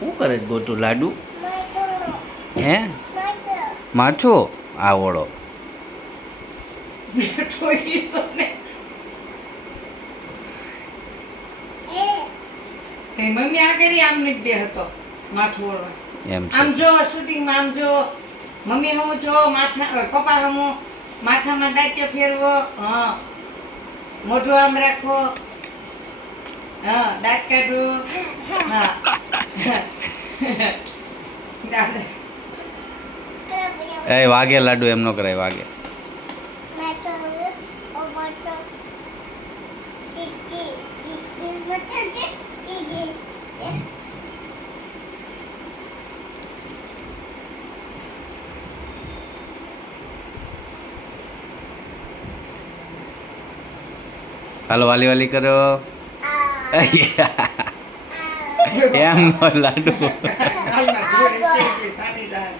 શું કરે છે ગોટું લાડુ હે માથો આવડો મમ્મી આ કરી આમ નથી બે હતો માથું ઓળવા એમ છે આમ જો શૂટિંગમાં આમ જો મમ્મી હમું જો માથા પપ્પા હમું માથામાં દાંત્યો ફેરવો હા મોઢું આમ રાખો હા દાંત કાઢો હા એ વાગે લાડુ એમ નો કરાય વાગે હાલો વાલી વાલી કરો એમ નો લાડુ હાલમાં જોડે છે એટલે સાડીદાર